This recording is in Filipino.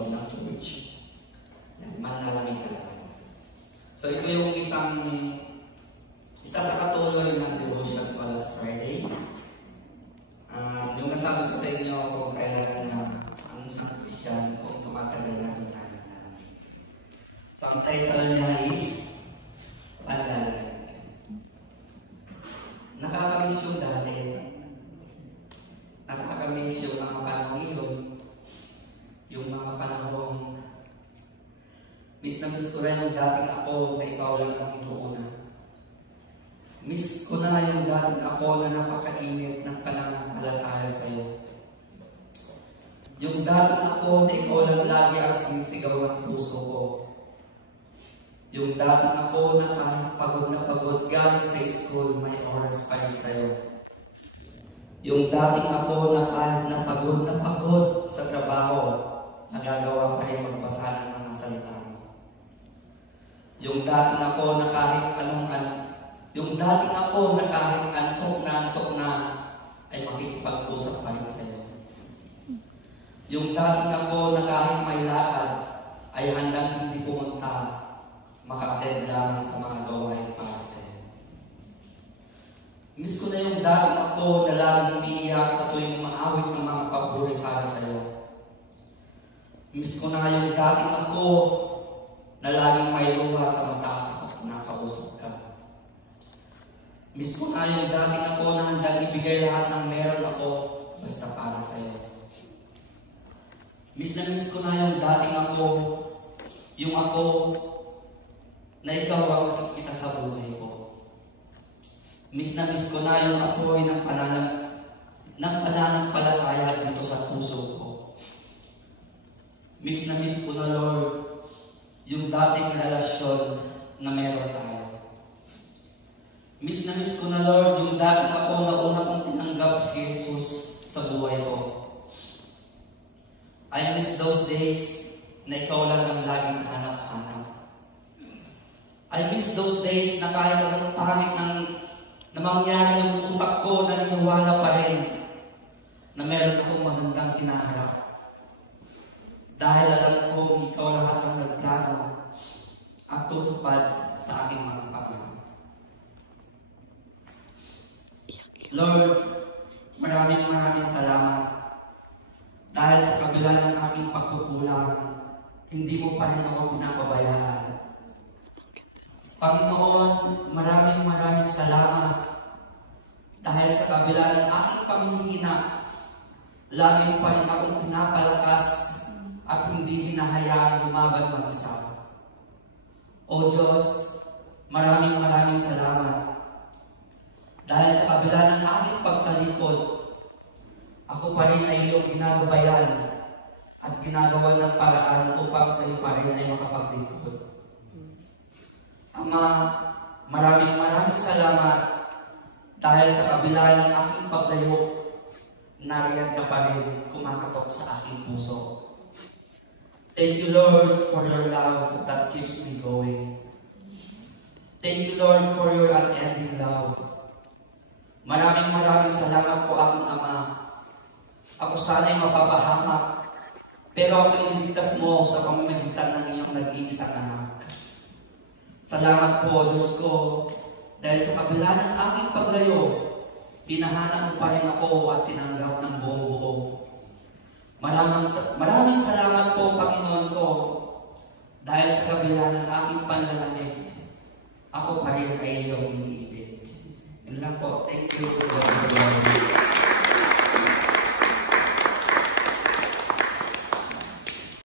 loob ng church. Manalangin ka lang. So ito yung isa sa katuloy ng devotion para sa Friday. Yung nasabi ko sa inyo kung kailan na ang isang Christian kung tumatagal na ng nananalig. So ang title niya is Panlalamig. Nakakamiss yung dati. Nakakamiss yung mga panahon yun. Yung mga panahon miss na miss ko na yung dating ako na ikaw lang ang inuuna. Miss ko na yung dating ako na napakainit ng pananampalataya sa iyo. Yung dating ako na ikaw lang lagi ang sinisigaw ng puso ko. Yung dating ako na kahit pagod galing sa school, may oras pa rin sa iyo. Yung dating ako na kahit na pagod sa trabaho, nagagawa pa rin magbasa ng mga salita mo. Yung dating ako na kahit yung dating ako na kahit antok na ay makikipag-usap pa rin sa iyo. Yung dating ako na kahit may lakad ay handang hindi pumunta, maka-attend lamang sa mga gawain para sa iyo. Miss ko na yung dating ako na laging umiiyak sa tuwing maawit ng mga paburi para sa iyo. Miss ko na yung dating ako na laging may luha sa mata at kinakausap ka. Miss ko na yung dating ako na handang ibigay lahat ng meron ako basta para sa iyo. Miss ko na yung dating ako, yung ako na ikaw ang nakikita sa buhay ko. Miss ko na yung apoy ng pananampalataya dito sa puso ko. Miss ko na, Lord, yung dating relasyon na meron tayo. Miss ko na, Lord, yung dating ako na una kong tinanggap si Jesus sa buhay ko. I miss those days na ikaw lang ang laging hanap-hanap. I miss those days na kahit anong pangit na mangyari yung utak ko, naniniwala pa rin na meron akong magandang hinaharap. Dahil alam ko ikaw lahat ang nagplano at tutupad sa aking mga pangarap. Lord, maraming salamat. Dahil sa kabila ng aking pagkukulang, hindi mo pa rin ako pinapabayaan. Panginoon, maraming salamat. Dahil sa kabila ng aking paghihina, lagi mo pa rin akong pinapalakas at hindi hinahayaang lumaban mag-isa. O Diyos, maraming salamat. Dahil sa kabila ng aking pagtalikod, ako pa rin ay iyong ginagabayan at ginagawa ng paraan upang sa iyo pa rin ay makapaglingkod. Ama, maraming salamat dahil sa kabila ng aking paglayo, nariyan ka pa rin kumakatok sa aking puso. Thank you, Lord, for your love that keeps me going. Thank you, Lord, for your unending love. Maraming salamat po aking Ama. Ako sana'y mapapahamak, pero ako iniligtas mo sa pamamagitan ng iyong nag-iisang anak. Salamat po, Diyos ko, dahil sa kabila ng aking paglayo, pinahanap mo pa rin ako at tinanggap ng buong buo. Maraming salamat po, Panginoon ko, dahil sa kabila ng aking panlalamig, ako pa rin ay iyong iniisip.